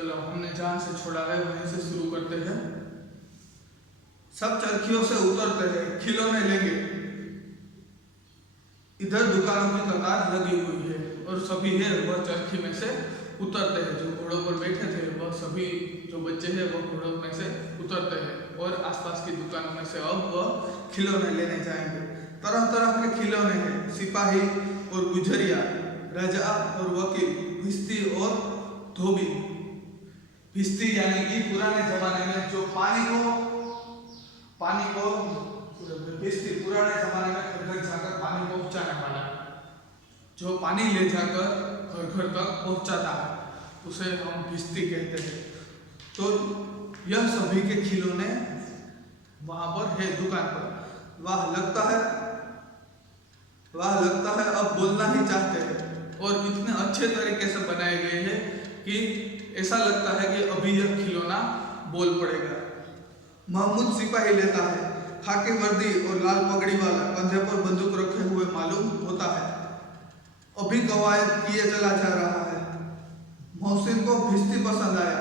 चलो हमने जहाँ से छोड़ा है वहीं से शुरू करते हैं। सब चरखियों से उतरते हैं, खिलौने लेंगे। इधर दुकानों की कतार लगी हुई है और सभी है वह चरखी में से उतरते हैं। जो घोड़ों पर बैठे थे वह सभी जो बच्चे हैं वह घोड़ों में से उतरते हैं और आसपास की दुकानों में से अब वह खिलौने लेने जाएंगे। तरह तरह के खिलौने हैं, सिपाही और गुजरिया, राजा और वकील, भिश्ती और धोबी। भिश्ती यानी कि पुराने जमाने में जो पानी को भिश्ती पुराने जमाने में घर घर जाकर पानी पहुंचाने वाला, जो पानी ले जाकर घर घर तक पहुंचाता है उसे हम भिश्ती कहते हैं। तो यह सभी के खिलौने वहां पर है दुकान पर। वाह लगता है अब बोलना ही चाहते हैं और इतने अच्छे तरीके से बनाए गए हैं कि ऐसा लगता है कि अभी यह खिलौना बोल पड़ेगा। महमूद सिपाही लेता है, खाकी वर्दी और लाल पगड़ी वाला, कंधे पर बंदूक रखे हुए मालूम होता है। अभी कवायद किए चला जा रहा है। मोहसिन को भिश्ती पसंद आया,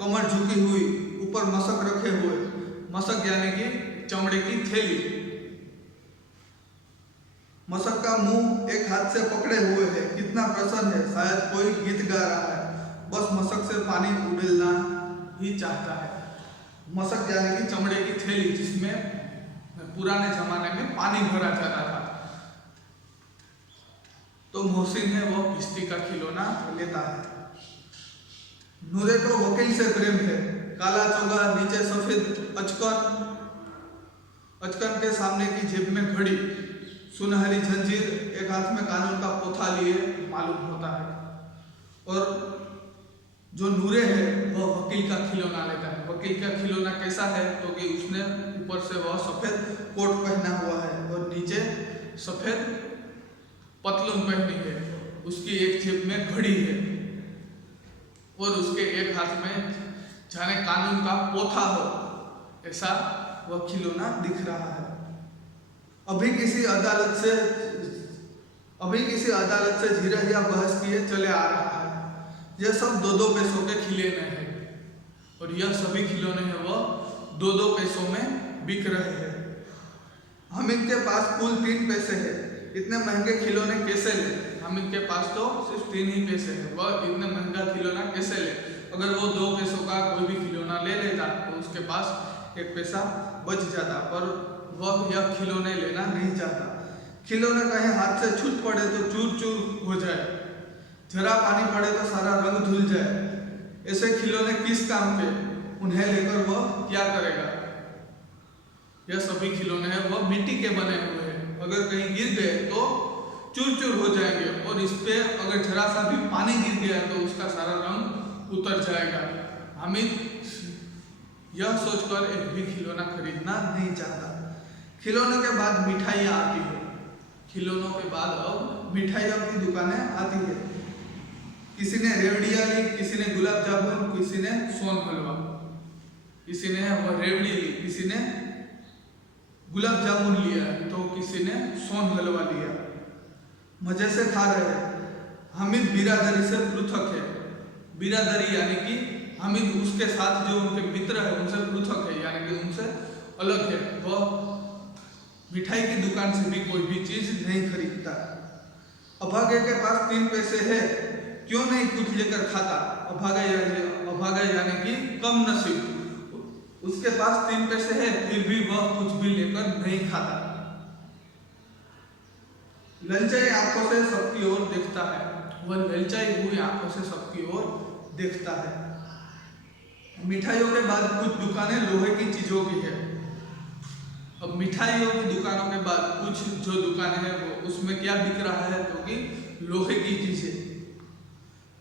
कमर झुकी हुई, ऊपर मशक रखे हुए। मशक यानी कि चमड़े की थैली। मशक का मुंह एक हाथ से पकड़े हुए है, कितना प्रसन्न है, शायद कोई गीत गा रहा है। बस मशक से पानी उड़ेलना ही चाहता है। मशक यानी कि चमड़े की थैली जिसमें पुराने जमाने में पानी भरा जाता था। तो मोहसिन है वो भिश्ती का खिलौना लेता है। नूरे को वकील से प्रेम है, काला चोगा, नीचे सफेद अचकन के सामने की जेब में घड़ी, सुनहरी जंजीर, एक हाथ में कानून का पोथा लिए मालूम होता है। और जो नूरे है वह वकील का खिलौना लेता है। वकील का खिलौना कैसा है तो कि उसने ऊपर से वह सफेद कोट पहना हुआ है और नीचे सफेद पतलून पहनी है। उसकी एक जेब में घड़ी है और उसके एक हाथ में जाने कानून का पोथा हो, ऐसा वह खिलौना दिख रहा है। अभी किसी अदालत से झिरहिया बहस किए चले आ रहा है। यह सब 2-2 पैसों के खिलौने हैं और यह सभी खिलौने हैं वह 2-2 पैसों में बिक रहे हैं। हामिद के पास कुल 3 पैसे है, इतने महंगे खिलौने कैसे ले? हामिद के पास तो सिर्फ 3 ही पैसे है, वह इतने महंगा खिलौना कैसे ले? अगर वो 2 पैसों का कोई भी खिलौना ले लेता तो उसके पास 1 पैसा बच जाता, पर वह यह खिलौने लेना नहीं चाहता। खिलौने कहीं हाथ से छूट पड़े तो चूर चूर हो जाए, जरा पानी पड़े तो सारा रंग धुल जाए। ऐसे खिलौने किस काम के? उन्हें लेकर वह क्या करेगा? यह सभी खिलौने हैं वह मिट्टी के बने हुए हैं, अगर कहीं गिर गए तो चूर चूर हो जाएंगे और इस पे अगर जरा सा भी पानी गिर गया तो उसका सारा रंग उतर जाएगा। हामिद यह सोचकर एक भी खिलौना खरीदना नहीं चाहता। खिलौनों के बाद मिठाइयाँ आती है। खिलौनों के बाद अब मिठाइयों की दुकानें आती है। किसी ने रेवड़ियाँ ली, किसी ने गुलाब जामुन, किसी ने सोन हलवा, किसी ने वह रेवड़ी ली, किसी ने गुलाब जामुन लिया तो किसी ने सोन हलवा लिया। मजे से खा रहे हैं। हामिद बिरादरी से पृथक है। बिरादरी यानी कि हामिद उसके साथ जो उनके मित्र है उनसे पृथक है, यानी कि उनसे अलग है। वह मिठाई की दुकान से भी कोई भी चीज नहीं खरीदता। अभागे के पास 3 पैसे है, क्यों नहीं कुछ लेकर खाता? अभागा यानी कि कम नसीब। उसके पास 3 पैसे है फिर भी वह कुछ भी लेकर नहीं खाता। ललचाई आंखों से सबकी ओर देखता है। वह ललचाई हुई आंखों से सबकी ओर देखता है। मिठाइयों के बाद कुछ दुकानें लोहे की चीजों की है। अब मिठाइयों की दुकानों के बाद कुछ जो दुकानें हैं वो उसमें क्या बिक रहा है तो कि लोहे की चीजें,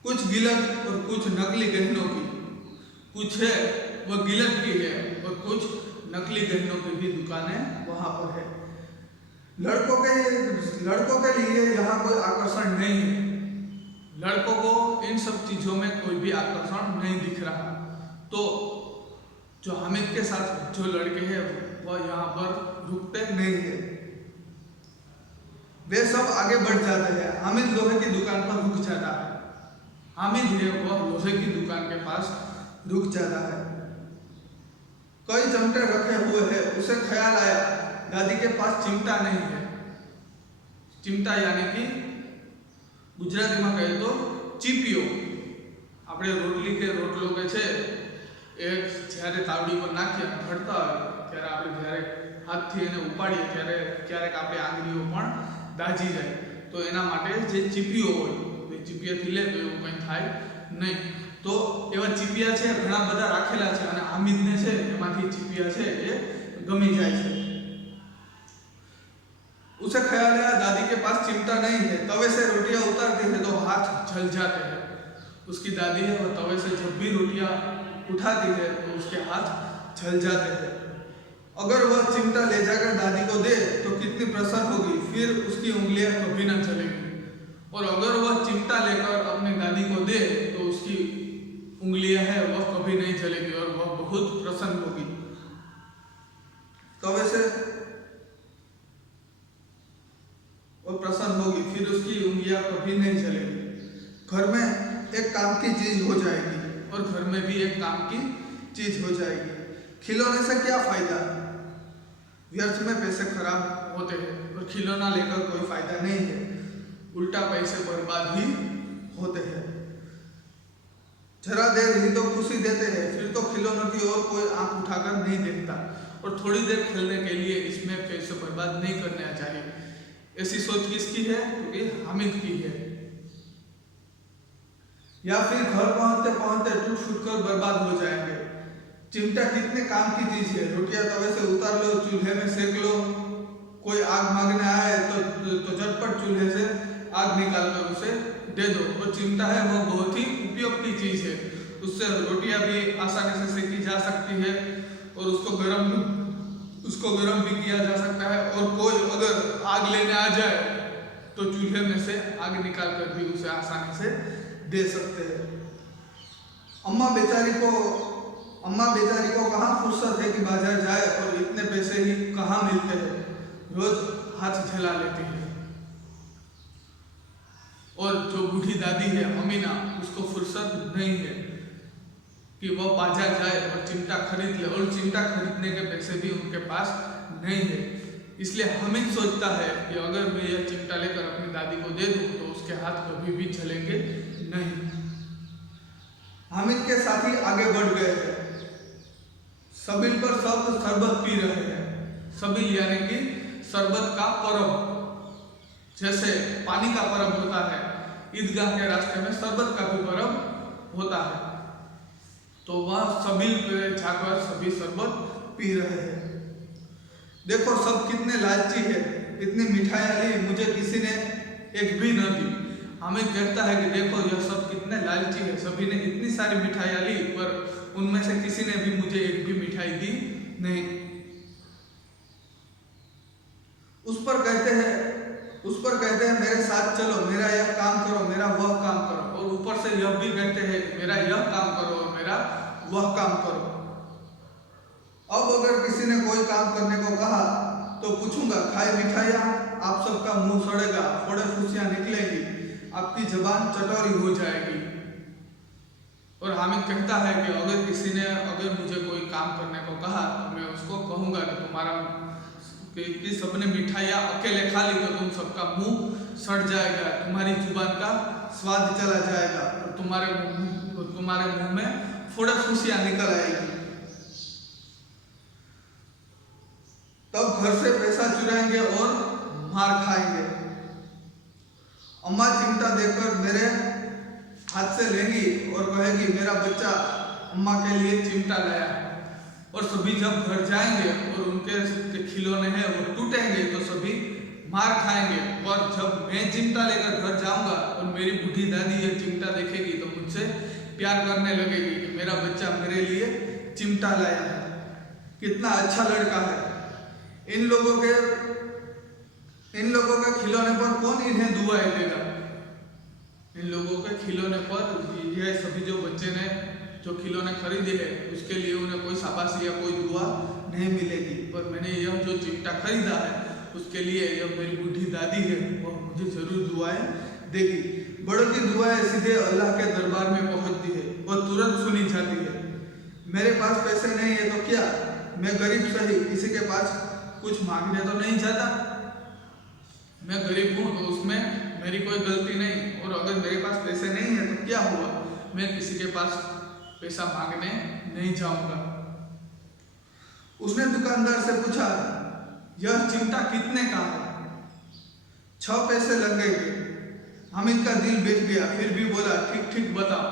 कुछ गिलट और कुछ नकली गहनों की। कुछ है वह गिलट की है और कुछ नकली गहनों की भी दुकानें वहां पर है। लड़कों के लिए यहाँ कोई आकर्षण नहीं है। लड़कों को इन सब चीजों में कोई भी आकर्षण नहीं दिख रहा। तो जो हामिद के साथ जो लड़के हैं वह यहाँ पर रुकते नहीं है, वे सब आगे बढ़ जाते हैं। हामिद लोहे की दुकान पर रुक जाता है। हामिद है वह लोहे की दुकान के पास रुक जाता है। कई चिमटे रखे हुए हैं। उसे ख्याल आया दादी के पास चिमटा नहीं है। चिमटा यानी कि गुजराती में कहे तो चीपियो। આપણે રોટલી કે રોટલો કે છે એ જ્યારે તાવડી પર નાખીએ અને ફરતા હોય ત્યારે આપણે જ્યારે હાથથી એને ઉપાડીએ ત્યારે ક્યારેક આપણી આંગળીઓ પણ દાજી જાય, તો એના માટે જે ચીપિયો હોય એ ચીપિયાથી લે તો એવું કંઈ થાય નહીં। તો એવા ચીપિયા છે ઘણા બધા રાખેલા છે અને હામિદને છે એમાંથી ચીપિયા છે એ ગમી જાય છે। उसे ख्याल आया दादी के पास चिमटा नहीं है। तवे से रोटियां उतारती है तो हाथ जल जाते हैं। उसकी दादी है वह तवे से जब भी रोटियां उठाती है तो उसके हाथ जल जाते हैं। अगर वह चिमटा ले जाकर दादी को दे तो कितनी प्रसन्न होगी, फिर उसकी उंगलियां कभी ना चलेंगी। और अगर वह चिमटा लेकर अपनी दादी को दे तो उसकी उंगलियां है वह कभी नहीं चलेगी और वह बहुत प्रसन्न होगी। तवे से वह प्रसन्न होगी, फिर उसकी उंगलियां कभी नहीं चलेगी। घर में एक काम की चीज हो जाएगी और घर में भी एक काम की चीज हो जाएगी। खिलौने से क्या फायदा? व्यर्थ में पैसे खराब होते हैं और खिलौना लेकर कोई फायदा नहीं है, उल्टा पैसे बर्बाद ही होते हैं। जरा देर ही तो खुशी देते हैं, फिर तो खिलौनों की ओर कोई आंख उठाकर नहीं देखता और थोड़ी देर खेलने के लिए इसमें पैसे बर्बाद नहीं करना चाहिए। ऐसी सोच किसकी है? क्योंकि हामिद की है। या फिर घर पहुंचते पहुंचते टूट फूट कर बर्बाद हो जाएंगे। चिमटा कितने काम की चीज है। रोटियां तवे से उतार लो, चूल्हे में सेक लो। कोई आग मांगने आए तो झटपट चूल्हे से आग निकाल कर उसे दे दो। और चिमटा है वो बहुत ही उपयोगी चीज है। उससे रोटियां भी आसानी से सेकी जा सकती है और उसको गर्म भी किया जा सकता है। और कोई अगर आग लेने आ जाए तो चूल्हे में से आग निकाल कर भी उसे आसानी से दे सकते हैं। अम्मा बेचारी को कहाँ फुर्सत है कि बाजार जाए और इतने पैसे ही कहाँ मिलते हैं। रोज हाथ झेला लेती है। और जो बूढ़ी दादी है अमीना, उसको फुर्सत नहीं है कि वह बाजार जाए और चिमटा खरीद ले, और चिमटा खरीदने के पैसे भी उनके पास नहीं है। इसलिए हामिद सोचता है कि अगर मैं यह चिमटा लेकर अपनी दादी को दे दूं तो उसके हाथ कभी भी चलेंगे नहीं। हामिद के साथी आगे बढ़ गए हैं। सबिल पर सब शरबत पी रहे हैं। सबिल यानी कि शरबत का परब, जैसे पानी का परब होता है, ईदगाह के रास्ते में शरबत का भी परब होता है। तो वह सबिल पे जाकर सभी शरबत पी रहे हैं। देखो सब कितने लालची है, इतनी मिठाइयाँ ली, मुझे किसी ने एक भी न दी। हामिद कहता है कि देखो यह सब कितने लालची है, सभी ने इतनी सारी मिठाइयाँ ली पर उनमें से किसी ने भी मुझे एक भी मिठाई दी नहीं। उस पर कहते हैं मेरे साथ चलो, मेरा यह काम करो, मेरा वह काम करो। और ऊपर से यह भी कहते हैं मेरा यह काम करो और मेरा वह काम करो। अब अगर किसी ने कोई काम करने को कहा तो पूछूंगा खाए मिठाइयाँ, आप सबका मुंह सड़ेगा, फोड़े फुसियाँ निकलेगी, आपकी जबान चटोरी हो जाएगी। और हामिद कहता है कि अगर किसी ने मुझे कोई काम करने को कहा तो मैं उसको कहूँगा कि सबने मिठाइयाँ अकेले खा ली तो तुम सबका मुंह सड़ जाएगा, तुम्हारी जुबान का स्वाद चला जाएगा और तुम्हारे मुंह में फोड़े फुसियाँ निकल आएगी। तब घर से पैसा चुराएंगे और मार खाएंगे। अम्मा चिमटा देकर मेरे हाथ से लेंगी और कहेगी मेरा बच्चा अम्मा के लिए चिमटा लाया है। और सभी जब घर जाएंगे और उनके खिलौने हैं वो टूटेंगे तो सभी मार खाएंगे। और जब मैं चिमटा लेकर घर जाऊंगा और मेरी बूढ़ी दादी ये चिमटा देखेगी तो मुझसे प्यार करने लगेगी कि मेरा बच्चा मेरे लिए चिमटा लाया है, कितना अच्छा लड़का है। इन लोगों के खिलौने पर कौन इन्हें दुआएं देगा? इन लोगों के खिलौने पर ये सभी जो बच्चे ने जो खिलौने खरीदे हैं उसके लिए उन्हें कोई शाबाशी या कोई दुआ नहीं मिलेगी। पर मैंने यह जो चिमटा खरीदा है उसके लिए यह मेरी बूढ़ी दादी है वो मुझे जरूर दुआएं देगी। बड़ों की दुआएं सीधे अल्लाह के दरबार में पहुंचती है और तुरंत सुनी जाती है। मेरे पास पैसे नहीं है तो क्या, मैं गरीब सही, किसी के पास कुछ मांगने तो नहीं जाता। मैं गरीब हूँ तो उसमें मेरी कोई गलती नहीं, और अगर मेरे पास पैसे नहीं है तो क्या हुआ, मैं किसी के पास पैसा मांगने नहीं जाऊंगा। उसने दुकानदार से पूछा, यह चिमटा कितने का है? 6 पैसे लगेंगे। हामिद का दिल बैठ गया, फिर भी बोला, ठीक ठीक बताओ।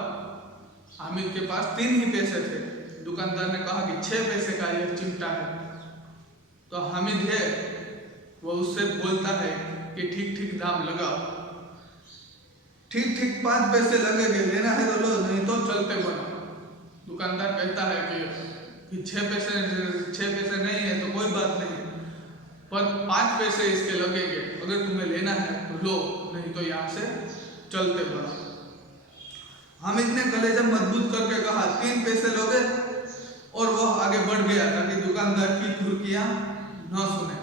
हामिद के पास 3 ही पैसे थे। दुकानदार ने कहा कि 6 पैसे का यह चिमटा है। तो हामिद है वो उससे बोलता है कि ठीक ठीक दाम लगाओ। ठीक ठीक 5 पैसे लगेंगे, लेना है तो लो, नहीं तो चलते बनो। दुकानदार कहता है कि 6 पैसे नहीं है तो कोई बात नहीं, पर 5 पैसे इसके लगेंगे, अगर तुम्हें लेना है तो लो, नहीं तो यहाँ से चलते बनो। हामिद ने कलेजा मजबूत करके कहा, 3 पैसे लोगे, और वह आगे बढ़ गया ताकि दुकानदार की घुर्कियां न सुने।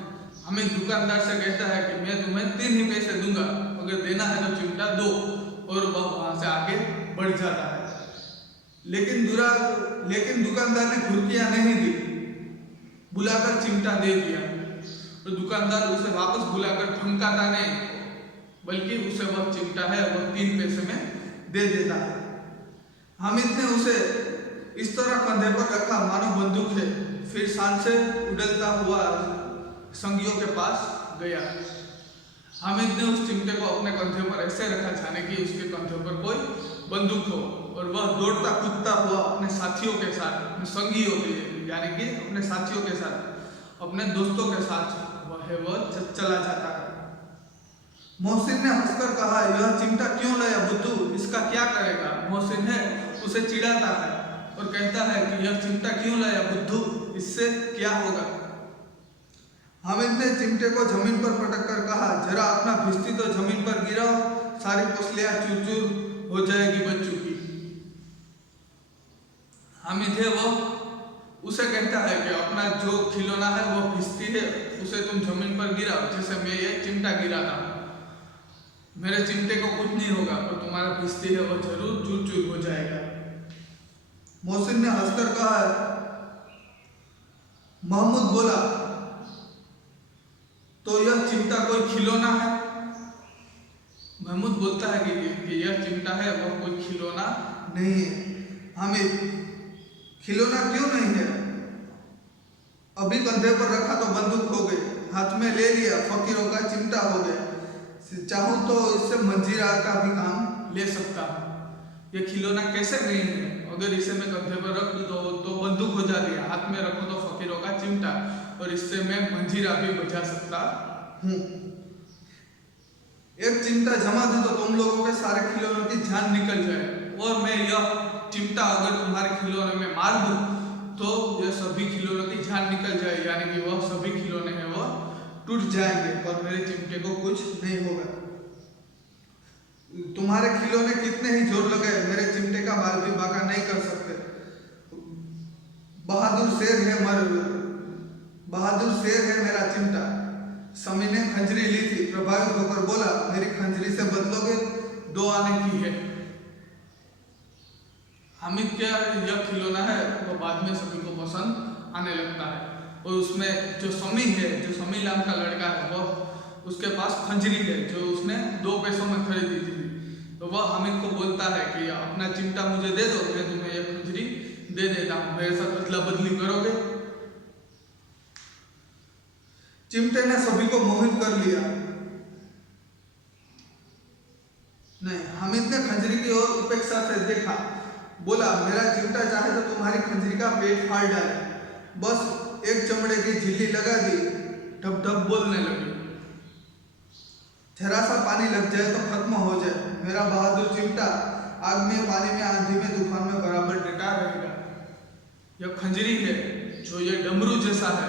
हामिद दुकानदार से कहता है कि मैं तुम्हें 3 ही पैसे दूंगा, अगर देना है तो चिमटा दो, और वह वहां से आगे बढ़ जाता है। लेकिन दुकानदार ने घुर्कियां नहीं दी, बुलाकर चिमटा दे दिया। तो दुकानदार उसे वापस बुलाकर धमकाता नहीं, बल्कि उसे वह चिमटा है वह 3 पैसे में दे देता है। हामिद ने उसे इस तरह कंधे पर रखा मानो बंदूक है, फिर शान से उड़लता हुआ संगियों के पास गया। हामिद ने उस चिमटे को अपने कंधे पर ऐसे रखा जाने कि उसके कंधे पर कोई बंदूक हो, और वह दौड़ता कूदता हुआ अपने साथियों के साथ, अपने संगियों के यानी कि अपने साथियों के साथ, अपने दोस्तों के साथ वह चला जाता है। मोहसिन ने हंसकर कहा, यह चिमटा क्यों लाया बुद्धू, इसका क्या करेगा? मोहसिन है उसे चिढ़ाता है और कहता है कि यह चिमटा क्यों लाया बुद्धू, इससे क्या होगा? हामिद ने चिमटे को जमीन पर पटक कर कहा, जरा अपना भिस्ती तो जमीन पर गिराओ, सारी पुसलियां चूर चूर हो जाएगी बच्चों की। हामिद है वो उसे कहता है कि अपना जो खिलौना है वो भिस्ती है, उसे तुम जमीन पर गिराओ, जैसे मैं ये चिमटा गिराता हूँ। मेरे चिमटे को कुछ नहीं होगा, पर तुम्हारा भिस्ती है वो जरूर चूर चूर हो जाएगा। मोहसिन ने हंसकर कहा, महमूद बोला, तो यह चिमटा कोई खिलौना है? महमूद बोलता है कि यह चिमटा है वह कोई खिलौना नहीं है। हामिद, खिलौना क्यों नहीं है? अभी कंधे पर रखा तो बंदूक हो गई, हाथ में ले लिया फकीरों का चिमटा हो गया। चाहूं तो इससे मंजीरा का भी काम ले सकता हूँ। यह खिलौना कैसे नहीं है? अगर इसे मैं कंधे पर रख दूं तो बंदूक हो जाती है, हाथ में रखूं तो फकीरों का चिमटा, और इससे मैं मंजीरा भी बजा सकता हूँ। एक चिमटा जमा दूं तो तुम लोगों के सारे खिलौनों की जान निकल जाए, और मैं यह चिमटा अगर तुम्हारे खिलौने में मार दूं तो यह सभी खिलौनों की जान निकल जाए, यानी कि वह सभी खिलौने हैं वह टूट जाएंगे और मेरे चिमटे को कुछ नहीं होगा। तुम्हारे खिलौने कितने ही जोर लगे, मेरे चिमटे का बाल भी बांका नहीं कर सकते। बहादुर शेर है मेरा चिमटा। समी ने खंजरी ली थी, प्रभावित होकर बोला, मेरी खंजरी से बदलोगे? 2 आने की है। हामिद क्या यह खिलौना है वो बाद में सभी को पसंद आने लगता है, और उसमें जो समी नाम का लड़का है वह उसके पास खंजरी है जो उसने 2 पैसों में खरीदी थी। तो वह हामिद को बोलता है कि अपना चिमटा मुझे दे दो, मैं तुम्हें यह खंजरी दे देता हूँ, मेरे साथ अदला बदली करोगे? चिमटे ने सभी को मोहित कर लिया। नहीं, हामिद ने खंजरी की ओर उपेक्षा से देखा, बोला, मेरा चिमटा चाहे तो तुम्हारी खंजरी का पेट फाड़ डाले, बस एक चमड़े की झिल्ली लगा दी, ढप ढप बोलने लगी। जरा सा पानी लग जाए तो खत्म हो जाए, मेरा बहादुर चिमटा आग में, पानी में, आंधी में, तूफान में बराबर डटा रहेगा। यह खंजरी है जो ये डमरू जैसा है,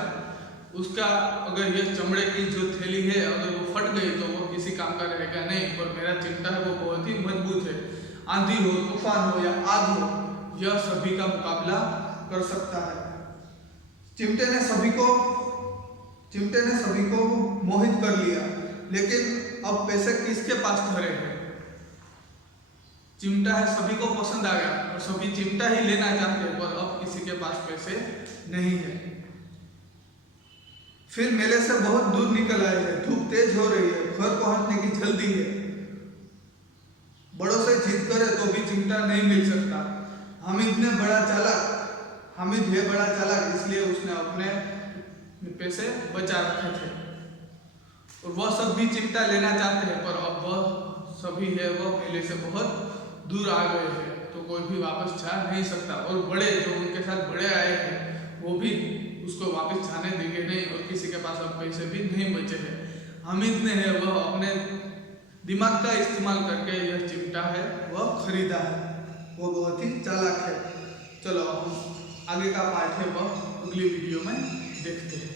उसका अगर यह चमड़े की जो थैली है अगर वो फट गई तो वो किसी काम का रहेगा नहीं, और मेरा चिमटा है वो बहुत ही मजबूत है, आंधी हो, तूफान हो या आग हो, यह सभी का मुकाबला कर सकता है। चिमटे ने सभी को मोहित कर लिया, लेकिन अब पैसे किसके पास धरे हैं? चिमटा है, सभी को पसंद आ गया और सभी चिमटा ही लेना चाहते हैं, पर अब किसी के पास पैसे नहीं है। फिर मेले से बहुत दूर निकल आए हैं, धूप तेज हो रही है, घर पहुंचने की जल्दी है। बड़ों से जिद करे तो भी चिमटा नहीं मिल सकता। हामिद है बड़ा चालाक, इसलिए उसने अपने पैसे बचा रखे थे और वह सब भी चिमटा लेना चाहते हैं, पर अब वह सभी है वह मेले से बहुत दूर आ गए हैं, तो कोई भी वापस जा नहीं सकता। और बड़े जो उनके साथ बड़े आए हैं वो भी उसको वापस जाने देंगे नहीं, और किसी के पास अब पैसे भी नहीं बचे हैं। हामिद ने है वह अपने दिमाग का इस्तेमाल करके यह चिमटा है वह खरीदा है, वो बहुत ही चालाक है। चलो हम आगे का पार्ट है वह अगली वीडियो में देखते हैं।